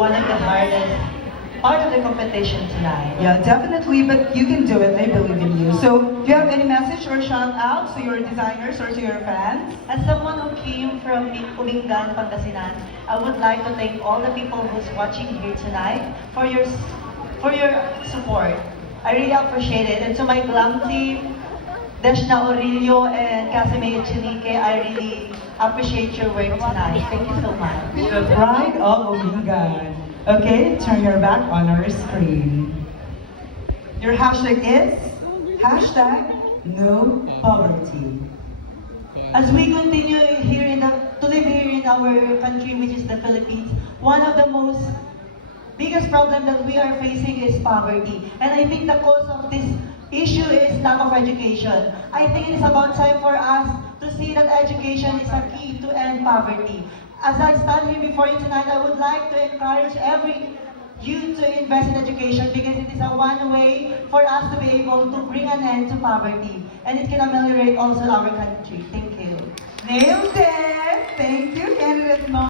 one of the hardest part of the competition tonight. Yeah, definitely, but you can do it. I believe in you. So, do you have any message or shout out to your designers or to your fans? As someone who came from Umingan, Pangasinan, I would like to thank all the people who's watching here tonight for your support. I really appreciate it. And to my glam team, Deshna Orillo and Casimir Chinique, I really appreciate your work tonight. Thank you so much. The pride of Omingan. Okay, turn your back on our screen. Your hashtag is hashtag no poverty. As we continue to live here in our country, which is the Philippines, one of the most biggest problem that we are facing is poverty. And I think the cause of this issue is lack of education. I think it is about time for us to see that education is a key to end poverty. As I stand here before you tonight, I would like to encourage every youth to invest in education because it is a one way for us to be able to bring an end to poverty. And it can ameliorate also our country. Thank you. Nailed it! Thank you, Ken.